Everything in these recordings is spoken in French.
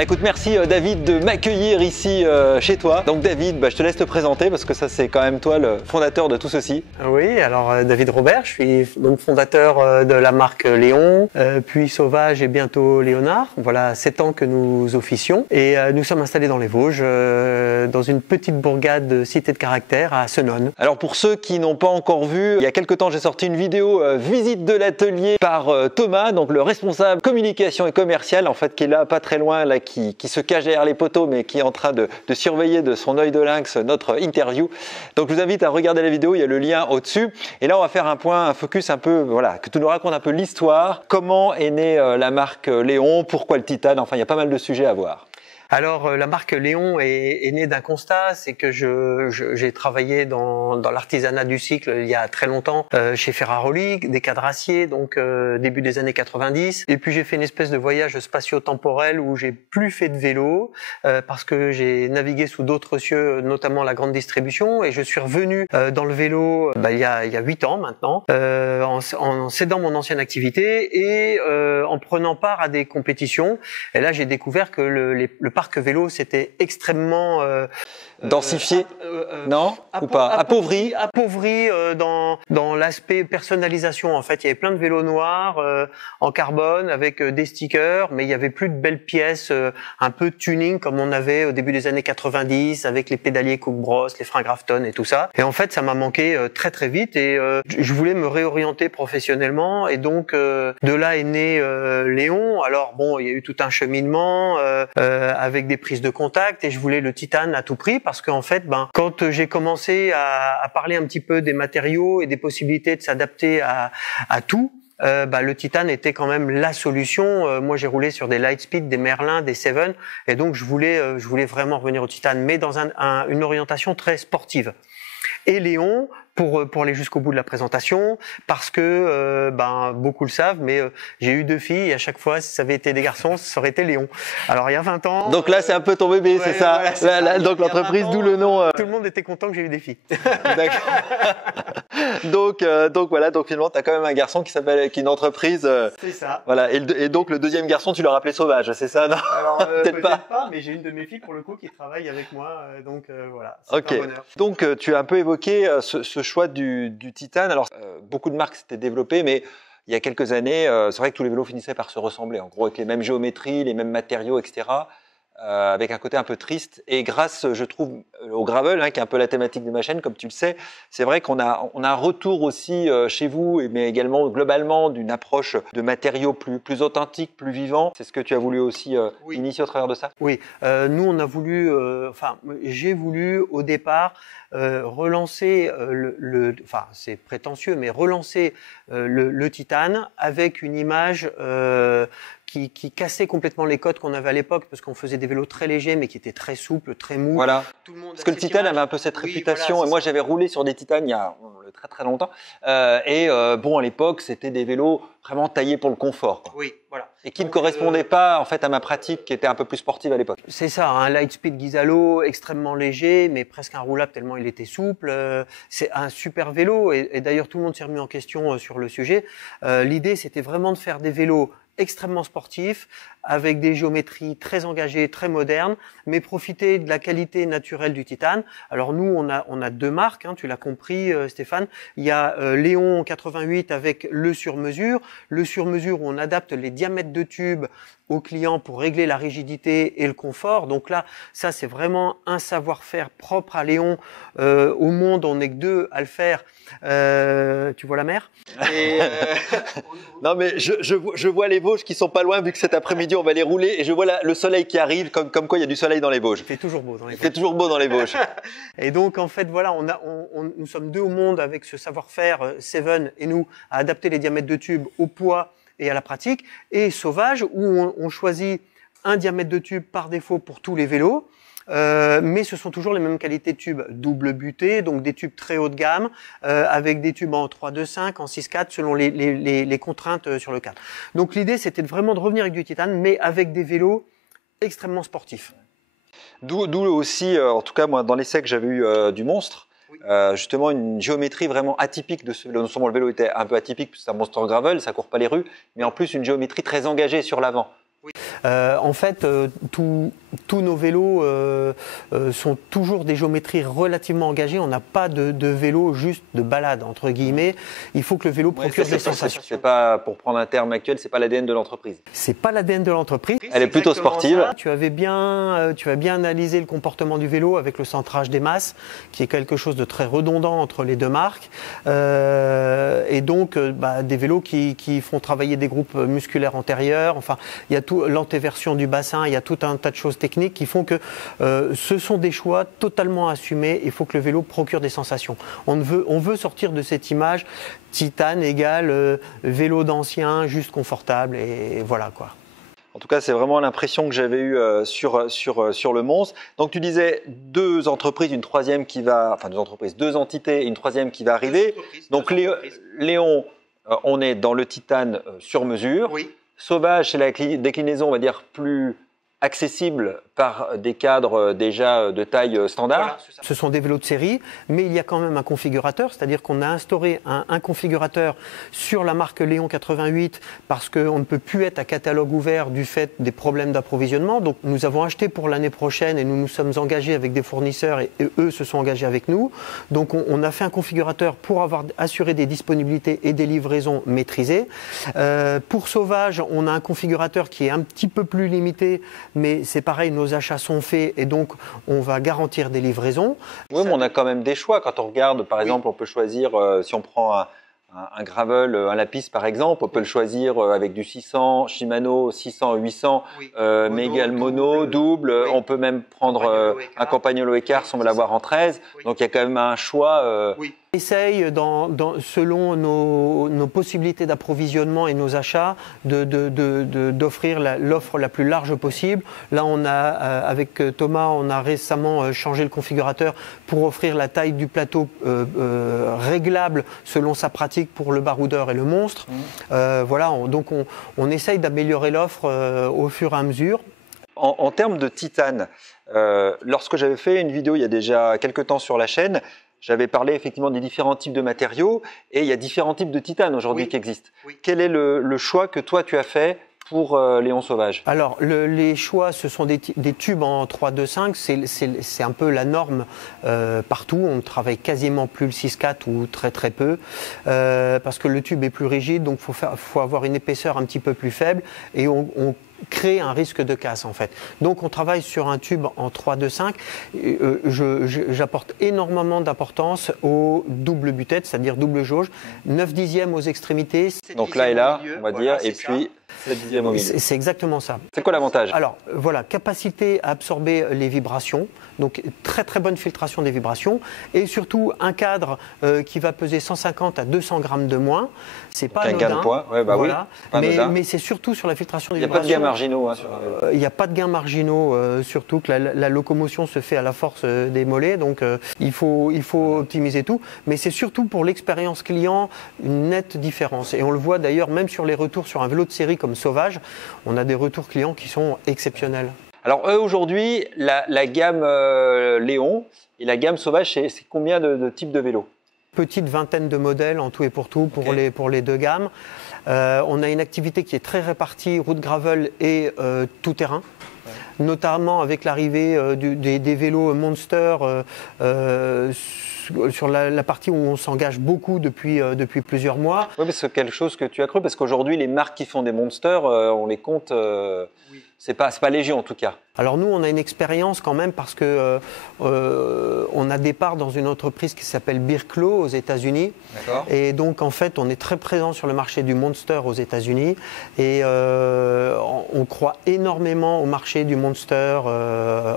Bah écoute, merci David de m'accueillir ici chez toi. Donc David, je te laisse te présenter parce que ça c'est quand même toi le fondateur de tout ceci. Oui, alors David Robert, je suis donc fondateur de la marque Léon, puis Sauvage et bientôt Léonard. Voilà 7 ans que nous officions et nous sommes installés dans les Vosges, dans une petite bourgade cité de caractère à Senones. Alors pour ceux qui n'ont pas encore vu, il y a quelques temps j'ai sorti une vidéo visite de l'atelier par Thomas, donc le responsable communication et commercial en fait qui est là pas très loin là. Qui se cache derrière les poteaux mais qui est en train de surveiller de son œil de lynx notre interview. Donc je vous invite à regarder la vidéo, il y a le lien au-dessus. Et là on va faire un focus un peu, voilà, que tu nous racontes un peu l'histoire, comment est née la marque Léon, pourquoi le titane, enfin il y a pas mal de sujets à voir. Alors la marque Léon est née d'un constat, c'est que j'ai travaillé dans l'artisanat du cycle il y a très longtemps chez Ferraroli, des cadres acier, donc début des années 90. Et puis j'ai fait une espèce de voyage spatio-temporel où j'ai plus fait de vélo parce que j'ai navigué sous d'autres cieux, notamment la grande distribution. Et je suis revenu dans le vélo il y a 8 ans maintenant, en cédant mon ancienne activité et en prenant part à des compétitions. Et là j'ai découvert que le parc vélo c'était extrêmement densifié, non ou pas appauvri dans l'aspect personnalisation. En fait, il y avait plein de vélos noirs en carbone avec des stickers, mais il y avait plus de belles pièces, un peu de tuning comme on avait au début des années 90 avec les pédaliers Cook Bros, les freins Grafton et tout ça. Et en fait, ça m'a manqué très très vite et je voulais me réorienter professionnellement et donc de là est né Léon. Alors bon, il y a eu tout un cheminement avec des prises de contact et je voulais le titane à tout prix parce qu'en fait, quand j'ai commencé à parler un petit peu des matériaux et des possibilités de s'adapter à tout, le titane était quand même la solution. Moi, j'ai roulé sur des Lightspeed, des Merlin, des Seven, et donc je voulais vraiment revenir au titane, mais dans une orientation très sportive. Et Léon, pour aller jusqu'au bout de la présentation, parce que beaucoup le savent, mais j'ai eu 2 filles et à chaque fois, si ça avait été des garçons, ça aurait été Léon. Alors il y a 20 ans. Donc là, c'est un peu ton bébé, ouais, c'est ça. Voilà, donc l'entreprise, d'où le nom. Tout le monde était content que j'ai eu des filles. donc voilà, donc finalement, tu as quand même un garçon qui est une entreprise. C'est ça. Voilà, et donc le deuxième garçon, tu l'as rappelé Sauvage, c'est ça, non? Alors peut-être pas, mais j'ai une de mes filles pour le coup qui travaille avec moi, donc voilà. C'est un bonheur. Donc tu as un peu évoqué ce choix du titane. Alors beaucoup de marques s'étaient développées, mais il y a quelques années, c'est vrai que tous les vélos finissaient par se ressembler, en gros avec les mêmes géométries, les mêmes matériaux, etc. Avec un côté un peu triste. Et grâce, je trouve, au gravel, qui est un peu la thématique de ma chaîne, comme tu le sais, c'est vrai qu'on a un retour aussi chez vous, mais également globalement d'une approche de matériaux plus authentiques, plus vivants. C'est ce que tu as voulu aussi initier au travers de ça? Oui, nous on a voulu, j'ai voulu au départ relancer c'est prétentieux, mais relancer le titane avec une image qui cassait complètement les codes qu'on avait à l'époque parce qu'on faisait des vélos très légers mais qui étaient très souples, très mous. Voilà. Tout le monde parce que le titane avait un peu cette réputation. Voilà, et moi j'avais roulé sur des titanes il y a très très longtemps. À l'époque c'était des vélos vraiment taillés pour le confort. Quoi. Oui, voilà. Et qui ne correspondaient pas en fait à ma pratique qui était un peu plus sportive à l'époque. C'est ça, un Lightspeed Ghizalo extrêmement léger mais presque inroulable tellement il était souple. C'est un super vélo et d'ailleurs tout le monde s'est remis en question sur le sujet. L'idée c'était vraiment de faire des vélos extrêmement sportif, avec des géométries très engagées, très modernes, mais profiter de la qualité naturelle du titane. Alors nous, on a 2 marques, tu l'as compris Stéphane. Il y a Léon 88 avec le sur-mesure où on adapte les diamètres de tubes au client pour régler la rigidité et le confort. Donc là, ça c'est vraiment un savoir-faire propre à Léon. Au monde, on n'est que 2 à le faire. Tu vois la mer Non mais je vois les Vosges qui sont pas loin vu que cet après-midi on va les rouler et je vois le soleil qui arrive comme quoi il y a du soleil dans les Vosges. Il fait toujours beau dans les Vosges. Il fait toujours beau dans les Vosges. Et donc en fait voilà, nous sommes 2 au monde avec ce savoir-faire Seven et nous à adapter les diamètres de tubes au poids et à la pratique, et Sauvage où on choisit un diamètre de tube par défaut pour tous les vélos. Mais ce sont toujours les mêmes qualités de tubes, double butée, donc des tubes très haut de gamme, avec des tubes en 3.2.5, en 6.4 selon les contraintes sur le cadre. Donc l'idée c'était vraiment de revenir avec du titane, mais avec des vélos extrêmement sportifs. D'où aussi, en tout cas moi dans l'essai que j'avais eu du Monstre, oui. Justement une géométrie vraiment atypique de ce vélo. Non seulement le vélo était un peu atypique, c'est un Monster Gravel, ça court pas les rues, mais en plus une géométrie très engagée sur l'avant. Oui. En fait, tous nos vélos sont toujours des géométries relativement engagées. On n'a pas de vélo juste de balade, entre guillemets. Il faut que le vélo procure des sensations. C'est pas, pour prendre un terme actuel, c'est pas l'ADN de l'entreprise. C'est pas l'ADN de l'entreprise. Elle est plutôt sportive. Tu as bien analysé le comportement du vélo avec le centrage des masses, qui est quelque chose de très redondant entre les deux marques. Et donc, des vélos qui font travailler des groupes musculaires antérieurs. Enfin, il y a tout l'antéversion du bassin. Il y a tout un tas de choses techniques qui font que ce sont des choix totalement assumés. Il faut que le vélo procure des sensations. On veut sortir de cette image titane égale vélo d'ancien, juste confortable, et voilà quoi. En tout cas, c'est vraiment l'impression que j'avais eue sur le Mons. Donc, tu disais deux entreprises, une troisième qui va, enfin deux entités, une troisième qui va arriver. Donc, Léon, on est dans le titane sur mesure. Oui. Sauvage, c'est la déclinaison, on va dire, plus accessible par des cadres déjà de taille standard. Voilà, ce sont des vélos de série, mais il y a quand même un configurateur, c'est-à-dire qu'on a instauré un configurateur sur la marque Léon 88 parce qu'on ne peut plus être à catalogue ouvert du fait des problèmes d'approvisionnement. Donc nous avons acheté pour l'année prochaine et nous nous sommes engagés avec des fournisseurs et eux se sont engagés avec nous. Donc on a fait un configurateur pour assurer des disponibilités et des livraisons maîtrisées. Pour Sauvage, on a un configurateur qui est un petit peu plus limité, mais c'est pareil, nos achats sont faits et donc on va garantir des livraisons. Oui, mais on a quand même des choix. Quand on regarde, par exemple, on peut choisir, si on prend un gravel, un lapis par exemple, on peut le choisir avec du 600, Shimano 600, 800, Megal mono, double. Oui. On peut même prendre un Campagnolo Écart si on veut l'avoir en 13. Oui. Donc il y a quand même un choix. Oui. On essaye, selon nos possibilités d'approvisionnement et nos achats, d'offrir l'offre la plus large possible. Là, avec Thomas, on a récemment changé le configurateur pour offrir la taille du plateau réglable selon sa pratique pour le baroudeur et le monstre. Voilà, donc on essaye d'améliorer l'offre au fur et à mesure. En termes de titane, lorsque j'avais fait une vidéo il y a déjà quelques temps sur la chaîne, j'avais parlé effectivement des différents types de matériaux et il y a différents types de titane aujourd'hui qui existent. Oui. Quel est le choix que toi tu as fait pour Léon Sauvage? Alors les choix, ce sont des tubes en 3-2-5, c'est un peu la norme partout. On ne travaille quasiment plus le 6-4 ou très très peu parce que le tube est plus rigide, donc faut avoir une épaisseur un petit peu plus faible et on crée un risque de casse en fait. Donc on travaille sur un tube en 3-2-5. J'apporte énormément d'importance au double butette, c'est-à-dire double jauge, 9/10 aux extrémités. Donc là et là, on va dire, et puis 7/10 au milieu. C'est exactement ça. C'est quoi l'avantage? Alors voilà, capacité à absorber les vibrations, donc très très bonne filtration des vibrations, et surtout un cadre qui va peser 150 à 200 grammes de moins. C'est pas anodin. Un gain de poids, ouais, bah voilà. Oui. Mais c'est surtout sur la filtration des vibrations. Il n'y a pas de gains marginaux. Hein, il n'y a pas de gains marginaux, surtout que la locomotion se fait à la force des mollets, donc il faut optimiser tout. Mais c'est surtout pour l'expérience client une nette différence. Et on le voit d'ailleurs même sur les retours sur un vélo de série comme Sauvage, on a des retours clients qui sont exceptionnels. Alors aujourd'hui, la gamme Léon et la gamme Sauvage, c'est combien de types de vélos? Petite vingtaine de modèles en tout et pour tout pour les deux gammes. On a une activité qui est très répartie, route gravel et tout-terrain. Notamment avec l'arrivée des vélos Monster sur la partie où on s'engage beaucoup depuis plusieurs mois. Oui, mais c'est quelque chose que tu as cru, parce qu'aujourd'hui, les marques qui font des Monsters, on les compte, oui. C'est pas légion en tout cas. Alors nous, on a une expérience quand même parce que on a des parts dans une entreprise qui s'appelle Birklo aux États-Unis. Et donc en fait, on est très présent sur le marché du Monster aux États-Unis et on croit énormément au marché du Monster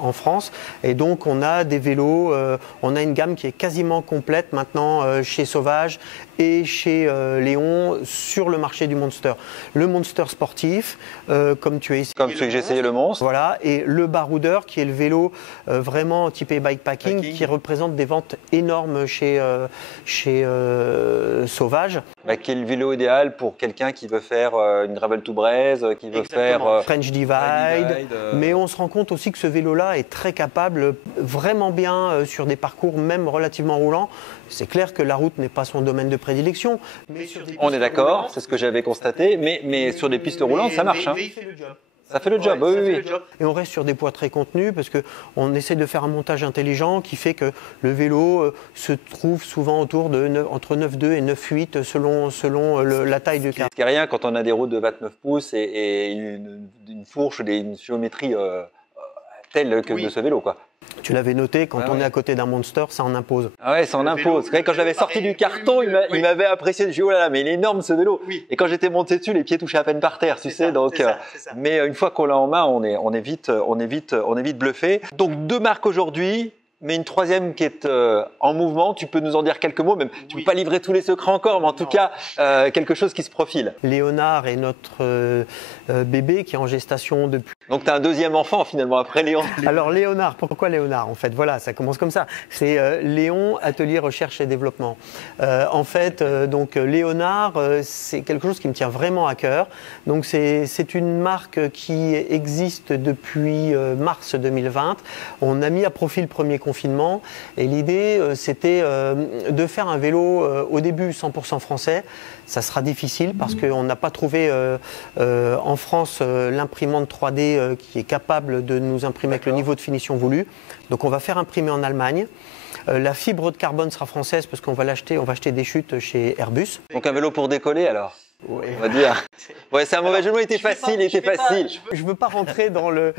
en France. Et donc on a des vélos, on a une gamme qui est quasiment complète maintenant chez Sauvage et chez Léon sur le marché du Monster. Le Monster sportif, comme tu as essayé. Comme celui que j'ai essayé le Monstre. Voilà, et le baroudeur qui est le vélo vraiment typé bikepacking qui représente des ventes énormes chez Sauvage. Qui est le vélo idéal pour quelqu'un qui veut faire une gravel to braise, qui veut faire French Divide. Mais on se rend compte aussi que ce vélo-là est très capable, vraiment bien sur des parcours même relativement roulants. C'est clair que la route n'est pas son domaine de prédilection. Mais sur des on est d'accord, c'est ce que j'avais constaté, mais sur des pistes roulantes, ça marche. Mais il fait le job. Ça fait le job, oui, oui. Et on reste sur des poids très contenus parce qu'on essaie de faire un montage intelligent qui fait que le vélo se trouve souvent autour de entre 9,2 et 9,8 selon la taille du carbone. Ce qui est rien quand on a des roues de 29 pouces et une fourche, une géométrie telle que de ce vélo, quoi. Tu l'avais noté, quand on est à côté d'un Monster, ça en impose. Ah ouais, ça en impose. Quand je l'avais sorti du carton, il m'avait apprécié. Je dis, oh là là, mais il est énorme ce vélo. Oui. Et quand j'étais monté dessus, les pieds touchaient à peine par terre, tu sais. Ça, donc, ça. Mais une fois qu'on l'a en main, on est vite bluffé. Donc 2 marques aujourd'hui, mais une troisième qui est en mouvement. Tu peux nous en dire quelques mots, même tu peux pas livrer tous les secrets encore, mais en tout cas quelque chose qui se profile. Léonard est notre bébé qui est en gestation depuis. Donc tu as un deuxième enfant finalement après Léon. Alors Léonard, pourquoi Léonard en fait? Voilà, ça commence comme ça. C'est Léon Atelier Recherche et Développement. En fait, donc Léonard, c'est quelque chose qui me tient vraiment à cœur. Donc c'est une marque qui existe depuis mars 2020. On a mis à profit le premier confinement et l'idée c'était de faire un vélo au début 100% français. Ça sera difficile parce qu'on n'a pas trouvé en France l'imprimante 3D qui est capable de nous imprimer avec le niveau de finition voulu. Donc on va faire imprimer en Allemagne. La fibre de carbone sera française parce qu'on va l'acheter, on va acheter des chutes chez Airbus. Donc un vélo pour décoller alors? Oui. On va dire. Ouais, c'est un mauvais jeu de mots, il était facile, Je veux pas rentrer dans le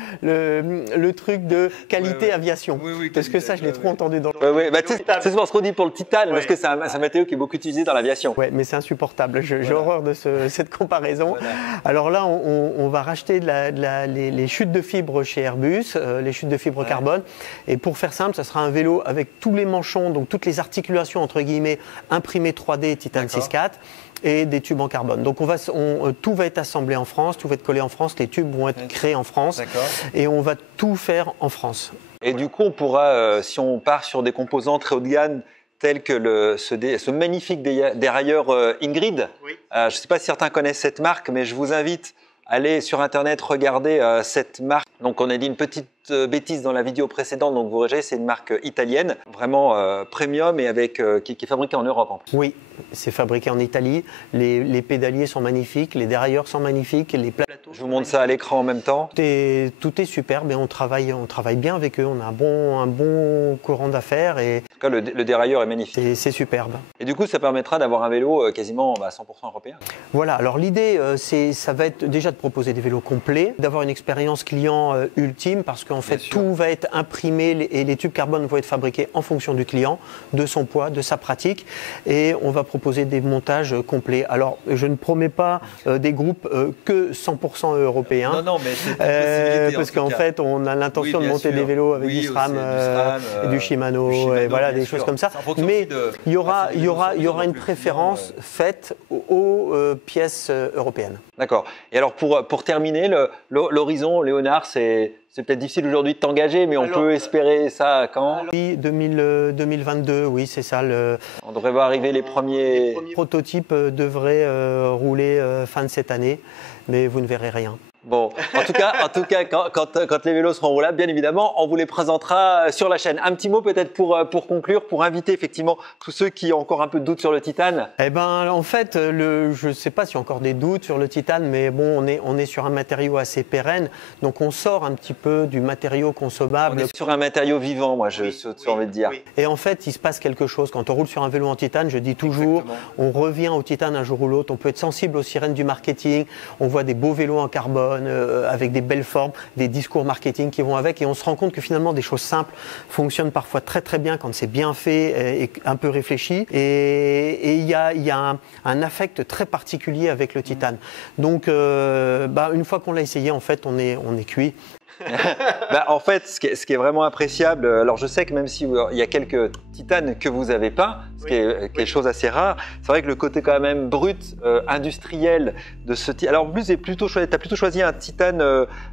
truc de qualité aviation, parce que ça, je l'ai trop entendu dans le... Ouais, bah, c'est souvent ce qu'on dit pour le titane, parce que c'est un matériau qui est beaucoup utilisé dans l'aviation. Ouais, mais c'est insupportable, j'ai horreur de cette comparaison. Voilà. Alors là, on va racheter les chutes de fibres chez Airbus, les chutes de fibres carbone, et pour faire simple, ça sera un vélo avec tous les manchons, donc toutes les articulations, entre guillemets, imprimées 3D Titane 6.4, et des tubes en carbone. Donc tout va être assemblé en France, tout va être collé en France, les tubes vont être créés en France et on va tout faire en France. Et du coup, on pourra, si on part sur des composants très haut de gamme, tels que ce magnifique dérailleur Ingrid, je ne sais pas si certains connaissent cette marque, mais je vous invite à aller sur Internet regarder cette marque. Donc on a dit une petite bêtise dans la vidéo précédente, donc vous regardez, c'est une marque italienne, vraiment premium et qui est fabriquée en Europe en plus. Oui, c'est fabriqué en Italie, les pédaliers sont magnifiques, les dérailleurs sont magnifiques, les plateaux. Je vous montre ça à l'écran en même temps. Tout est superbe et on travaille bien avec eux, on a un bon courant d'affaires. Et en tout cas, le dérailleur est magnifique. C'est superbe. Et du coup, ça permettra d'avoir un vélo quasiment 100% européen. Voilà, alors l'idée, ça va être déjà de proposer des vélos complets, d'avoir une expérience client ultime, parce qu'en fait, tout va être imprimé et les tubes carbone vont être fabriqués en fonction du client, de son poids, de sa pratique, et on va proposer des montages complets. Alors, je ne promets pas des groupes que 100% européens. Non, mais c'est une possibilité. Parce qu'en fait, on a l'intention de monter des vélos avec du SRAM, et du Shimano, et voilà, des choses comme ça. Mais il y aura une préférence faite aux pièces européennes. D'accord. Et alors, pour terminer, l'horizon, Léonard, c'est peut-être difficile aujourd'hui de t'engager, mais on peut espérer ça quand? Oui, 2022, oui, c'est ça. On devrait voir arriver les premiers... Les premiers prototypes devraient rouler fin de cette année, mais vous ne verrez rien. Bon, en tout cas, quand les vélos seront roulables, bien évidemment, on vous les présentera sur la chaîne. Un petit mot peut-être pour conclure, pour inviter effectivement tous ceux qui ont encore un peu de doute sur le titane. Eh ben, en fait, je ne sais pas s'il y a encore des doutes sur le titane, mais bon, on est sur un matériau assez pérenne, donc on sort un petit peu du matériau consommable. On est sur un matériau vivant, moi, j'ai envie de dire. Oui. Et en fait, il se passe quelque chose. Quand on roule sur un vélo en titane, je dis toujours, on revient au titane un jour ou l'autre. On peut être sensible aux sirènes du marketing. On voit des beaux vélos en carbone, avec des belles formes, des discours marketing qui vont avec, et on se rend compte que finalement des choses simples fonctionnent parfois très très bien quand c'est bien fait et un peu réfléchi, et il y a un affect très particulier avec le titane. Donc une fois qu'on l'a essayé, en fait on est cuit. En fait, ce qui est vraiment appréciable, alors je sais que même s'il y a quelques titanes que vous n'avez pas, ce qui est quelque chose assez rare, c'est vrai que le côté quand même brut, industriel de ce titane. Alors en plus, tu as plutôt choisi un titane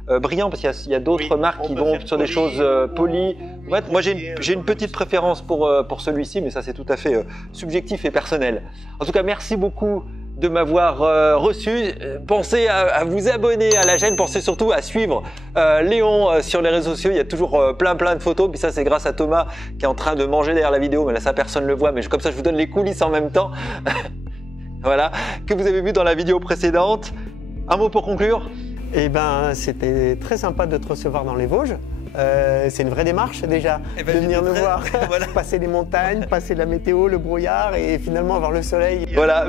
brillant, parce qu'il y a d'autres marques qui vont sur des choses polies. Ouais, moi j'ai une petite préférence pour celui-ci, mais ça c'est tout à fait subjectif et personnel. En tout cas, merci beaucoup de m'avoir reçu. Pensez à vous abonner à la chaîne, pensez surtout à suivre Léon sur les réseaux sociaux. Il y a toujours plein de photos, puis ça c'est grâce à Thomas qui est en train de manger derrière la vidéo, mais là ça personne ne le voit, mais comme ça je vous donne les coulisses en même temps. Voilà, que vous avez vu dans la vidéo précédente. Un mot pour conclure? Eh ben, c'était très sympa de te recevoir dans les Vosges. C'est une vraie démarche déjà, de venir nous voir, voilà. Passer les montagnes, passer la météo, le brouillard et finalement avoir le soleil. Voilà,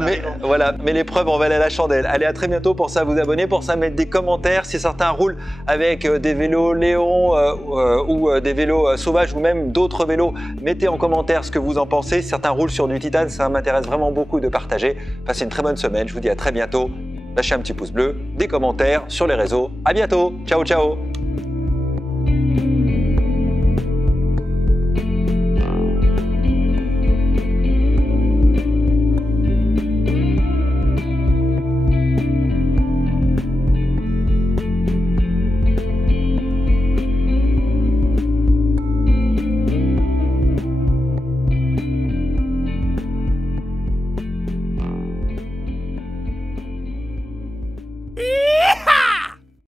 mais l'épreuve en valait la chandelle. Allez, à très bientôt. Pensez à vous abonner, pensez à mettre des commentaires. Si certains roulent avec des vélos Léon ou des vélos sauvages ou même d'autres vélos, mettez en commentaire ce que vous en pensez. Si certains roulent sur du titane, ça m'intéresse vraiment beaucoup de partager. Passez une très bonne semaine. Je vous dis à très bientôt. Lâchez un petit pouce bleu, des commentaires sur les réseaux. À bientôt. Ciao, ciao.